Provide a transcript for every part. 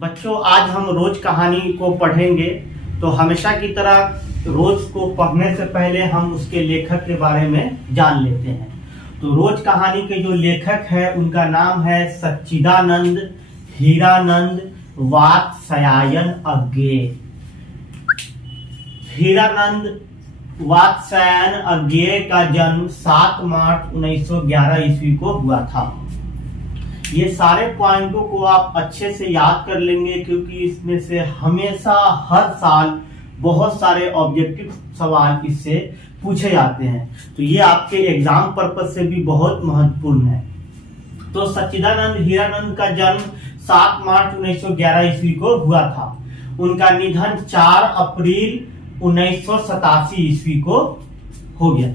बच्चों, आज हम रोज कहानी को पढ़ेंगे। तो हमेशा की तरह रोज को पढ़ने से पहले हम उसके लेखक के बारे में जान लेते हैं। तो रोज कहानी के जो लेखक है उनका नाम है सच्चिदानंद हीरानंद वात्स्यायन अज्ञेय। हीरानंद वात्स्यायन अज्ञेय का जन्म 7 मार्च 1911 ईस्वी को हुआ था। ये सारे पॉइंटों को आप अच्छे से याद कर लेंगे, क्योंकि इसमें से हमेशा हर साल बहुत सारे ऑब्जेक्टिव सवाल इससे पूछे जाते हैं। तो ये आपके एग्जाम पर्पस से भी बहुत महत्वपूर्ण है। तो सच्चिदानंद हीरानंद का जन्म 7 मार्च 1911 ईस्वी को हुआ था। उनका निधन 4 अप्रैल 1987 ईस्वी को हो गया।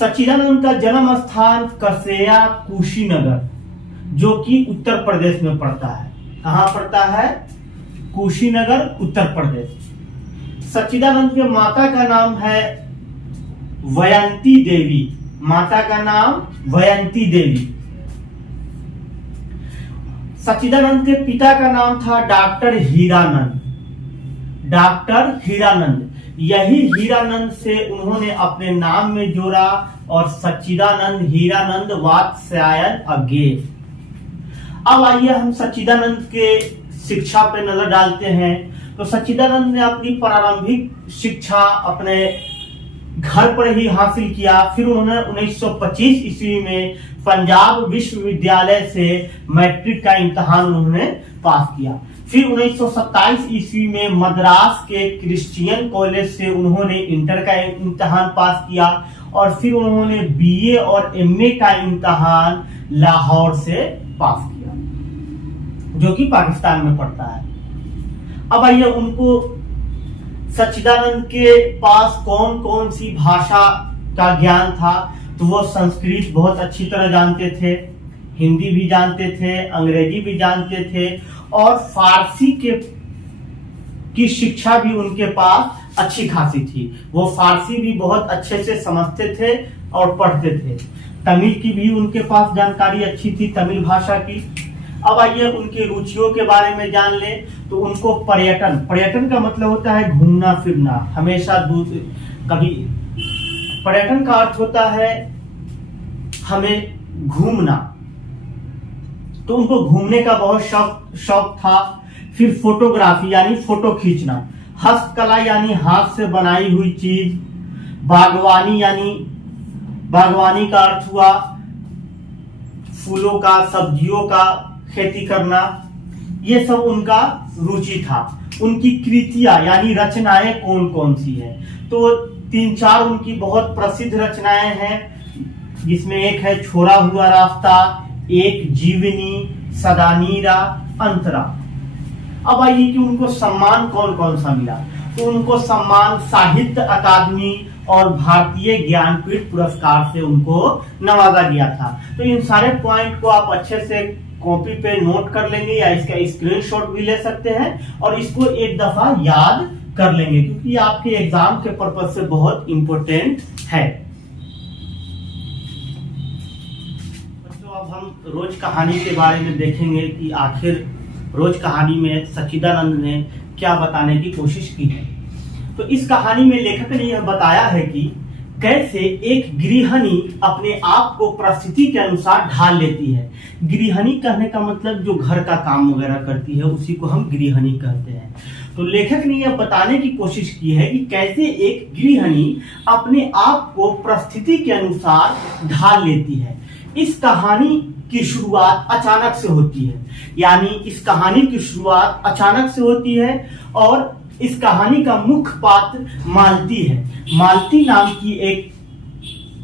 सच्चिदानंद का जन्म स्थान कसेया कुशीनगर, जो कि उत्तर प्रदेश में पड़ता है। कहां पड़ता है? कुशीनगर, उत्तर प्रदेश। सच्चिदानंद के माता का नाम है वयंती देवी। माता का नाम वयंती देवी। सच्चिदानंद के पिता का नाम था डॉक्टर हीरानंद। डॉक्टर हीरानंद, यही हीरानंद से उन्होंने अपने नाम में जोड़ा और सच्चिदानंद हीरानंद वात्स्यायन अज्ञेय। अब आइए हम सच्चिदानंद के शिक्षा पे नजर डालते हैं। तो सच्चिदानंद ने अपनी प्रारंभिक शिक्षा अपने घर पर ही हासिल किया। फिर उन्होंने 1925 ईस्वी में पंजाब विश्वविद्यालय से मैट्रिक का इम्तिहान उन्होंने पास किया। फिर 1927 ईस्वी में मद्रास के क्रिश्चियन कॉलेज से उन्होंने इंटर का इम्तिहान पास किया और फिर उन्होंने बीए और एमए का इम्तिहान लाहौर से पास किया, जो कि पाकिस्तान में पड़ता है। अब आइए, उनको सच्चिदानंद के पास कौन कौन सी भाषा का ज्ञान था। तो वो संस्कृत बहुत अच्छी तरह जानते थे, हिंदी भी जानते थे, अंग्रेजी भी जानते थे और फारसी की शिक्षा भी उनके पास अच्छी खासी थी। वो फारसी भी बहुत अच्छे से समझते थे और पढ़ते थे। तमिल की भी उनके पास जानकारी अच्छी थी, तमिल भाषा की। अब आइए उनकी रुचियों के बारे में जान ले। तो उनको पर्यटन का मतलब होता है घूमना फिरना, हमेशा कभी पर्यटन का अर्थ होता है हमें घूमना। तो उनको घूमने का बहुत शौक था। फिर फोटोग्राफी यानी फोटो खींचना, हस्तकला यानी हाथ से बनाई हुई चीज, बागवानी यानी बागवानी का अर्थ हुआ फूलों का, सब्जियों का खेती करना। ये सब उनका रुचि था। उनकी कृतियां यानी रचनाएं कौन कौन सी है? तो 3-4 उनकी बहुत प्रसिद्ध रचनाएं हैं, जिसमें एक है छोड़ा हुआ रास्ता, एक जीवनी, सदानीरा, अंतरा। अब आइए कि उनको सम्मान कौन कौन सा मिला। तो उनको सम्मान साहित्य अकादमी और भारतीय ज्ञानपीठ पुरस्कार से उनको नवाजा गया था। तो इन सारे पॉइंट को आप अच्छे से कॉपी पे नोट कर लेंगे या इसका स्क्रीनशॉट भी ले सकते हैं और इसको एक दफा याद कर लेंगे, क्योंकि आपके एग्जाम के पर्पज से बहुत इंपॉर्टेंट है। तो अब हम रोज कहानी के बारे में देखेंगे कि आखिर रोज कहानी में सच्चिदानंद ने क्या बताने की कोशिश की है। तो इस कहानी में लेखक ने यह बताया है कि कैसे एक गृहिणी अपने आप को परिस्थिति के अनुसार ढाल लेती है। गृहिणी कहने का मतलब जो घर का काम वगैरह करती है, उसी को हम गृहिणी कहते हैं। तो लेखक ने यह बताने की कोशिश की है कि कैसे एक गृहिणी अपने आप को परिस्थिति के अनुसार ढाल लेती है। इस कहानी की शुरुआत अचानक से होती है, यानी इस कहानी की शुरुआत अचानक से होती है और इस कहानी का मुख्य पात्र मालती है। मालती नाम की एक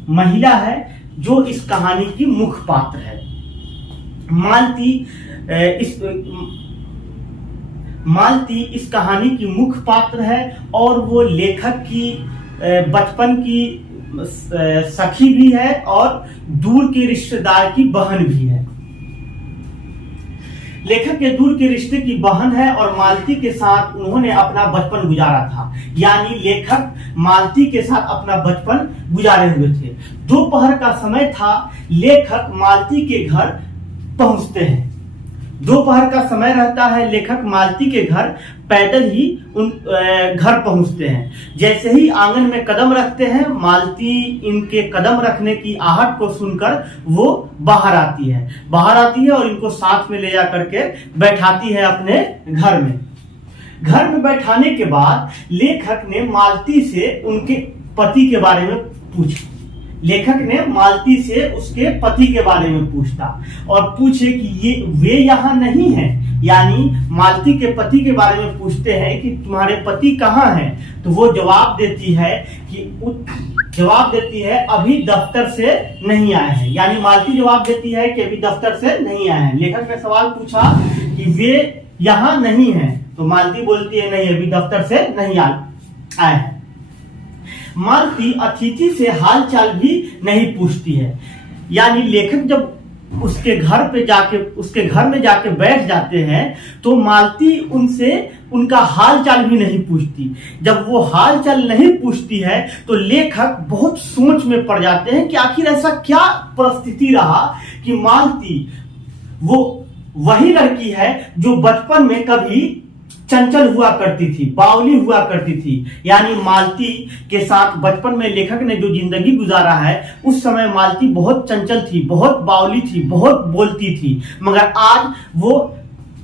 महिला है जो इस कहानी की मुख्य पात्र है। मालती इस कहानी की मुख्य पात्र है और वो लेखक की बचपन की सखी भी है और दूर के रिश्तेदार की बहन भी है। लेखक के दूर के रिश्ते की बहन है और मालती के साथ उन्होंने अपना बचपन गुजारा था, यानी लेखक मालती के साथ अपना बचपन गुजारे हुए थे। दोपहर का समय था, लेखक मालती के घर पहुंचते हैं। दोपहर का समय रहता है, लेखक मालती के घर पैदल ही उन घर पहुंचते हैं। जैसे ही आंगन में कदम रखते हैं, मालती इनके कदम रखने की आहट को सुनकर वो बाहर आती है और इनको साथ में ले जा करके बैठाती है अपने घर में। घर में बैठाने के बाद लेखक ने मालती से उनके पति के बारे में पूछा। लेखक ने मालती से उसके पति के बारे में पूछा और पूछे कि वे यहाँ नहीं हैं, यानी मालती के पति के बारे में पूछते हैं कि तुम्हारे पति कहाँ हैं। तो वो जवाब देती है अभी दफ्तर से नहीं आए हैं, यानी मालती जवाब देती है कि अभी दफ्तर से नहीं आए हैं। लेखक ने सवाल पूछा कि वे यहाँ नहीं हैं, तो मालती बोलती है नहीं, अभी दफ्तर से नहीं आए हैं। मालती अतिथि से हालचाल भी नहीं पूछती है, यानी लेखक जब उसके घर में जाके बैठ जाते हैं तो मालती उनसे उनका हालचाल भी नहीं पूछती। जब वो हालचाल नहीं पूछती है तो लेखक बहुत सोच में पड़ जाते हैं कि आखिर ऐसा क्या परिस्थिति रहा कि मालती वो वही लड़की है जो बचपन में कभी चंचल हुआ करती थी, बावली हुआ करती थी। यानी मालती के साथ बचपन में लेखक ने जो जिंदगी गुजारा है, उस समय मालती बहुत चंचल थी, बहुत बावली थी, बहुत बोलती थी, मगर आज वो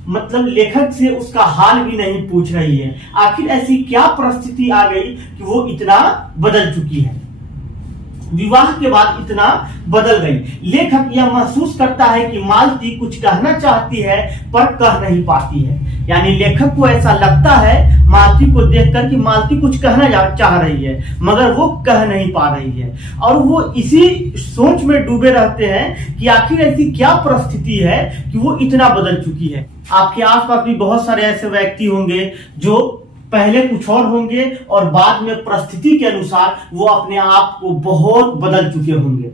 मतलब लेखक से उसका हाल भी नहीं पूछ रही है। आखिर ऐसी क्या परिस्थिति आ गई कि वो इतना बदल चुकी है, विवाह के बाद इतना बदल गई। लेखक यह महसूस करता है कि मालती कुछ कहना चाहती है पर कह नहीं पाती है, यानी लेखक को ऐसा लगता है मालती को देखकर कि मालती कुछ कहना चाह रही है मगर वो कह नहीं पा रही है, और वो इसी सोच में डूबे रहते हैं कि आखिर ऐसी क्या परिस्थिति है कि वो इतना बदल चुकी है। आपके आसपास भी बहुत सारे ऐसे व्यक्ति होंगे जो पहले कुछ और होंगे और बाद में परिस्थिति के अनुसार वो अपने आप को बहुत बदल चुके होंगे।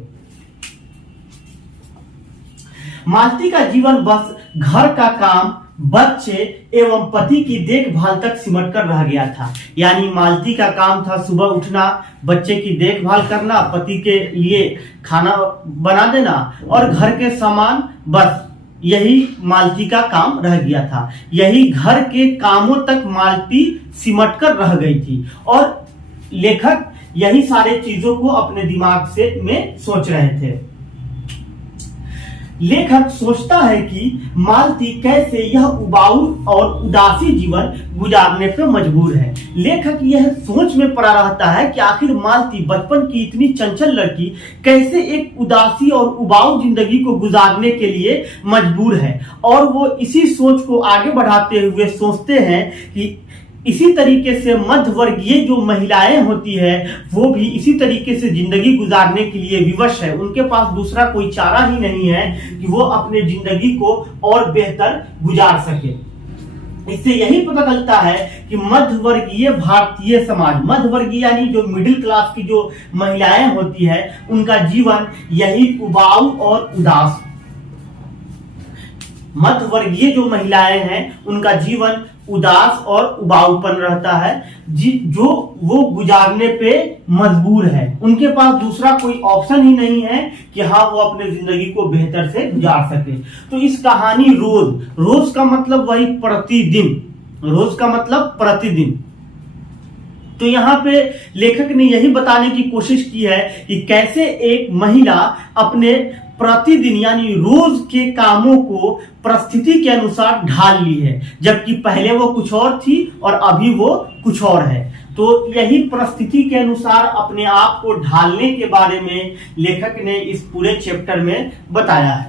मालती का जीवन बस घर का काम, बच्चे एवं पति की देखभाल तक सिमट कर रह गया था। यानी मालती का काम था सुबह उठना, बच्चे की देखभाल करना, पति के लिए खाना बना देना और घर के सामान, बस यही मालती का काम रह गया था। यही घर के कामों तक मालती सिमट कर रह गई थी और लेखक यही सारे चीजों को अपने दिमाग में सोच रहे थे। लेखक सोचता है कि मालती कैसे यह उबाऊ और उदासी जीवन गुजारने पर मजबूर है। लेखक यह सोच में पड़ा रहता है कि आखिर मालती बचपन की इतनी चंचल लड़की कैसे एक उदासी और उबाऊ जिंदगी को गुजारने के लिए मजबूर है, और वो इसी सोच को आगे बढ़ाते हुए सोचते हैं कि इसी तरीके से मध्य वर्गीय जो महिलाएं होती है वो भी इसी तरीके से जिंदगी गुजारने के लिए विवश है। उनके पास दूसरा कोई चारा ही नहीं है कि वो अपने जिंदगी को और बेहतर गुजार सके। इससे यही पता चलता है कि मध्य वर्गीय भारतीय समाज, मध्य वर्गीय यानी जो मिडिल क्लास की जो महिलाएं होती है, उनका जीवन यही उबाऊ और उदास, मध्य वर्गीय जो महिलाएं हैं उनका जीवन उदास और उबाऊपन रहता है, जो वो गुजारने पे मजबूर है। उनके पास दूसरा कोई ऑप्शन ही नहीं है कि हाँ वो अपने जिंदगी को बेहतर से गुजार सके। तो इस कहानी रोज का मतलब वही प्रतिदिन, रोज का मतलब प्रतिदिन। तो यहाँ पे लेखक ने यही बताने की कोशिश की है कि कैसे एक महिला अपने प्रतिदिन यानी रोज के कामों को परिस्थिति के अनुसार ढाल ली है, जबकि पहले वो कुछ और थी और अभी वो कुछ और है। तो यही परिस्थिति के अनुसार अपने आप को ढालने के बारे में लेखक ने इस पूरे चैप्टर में बताया है।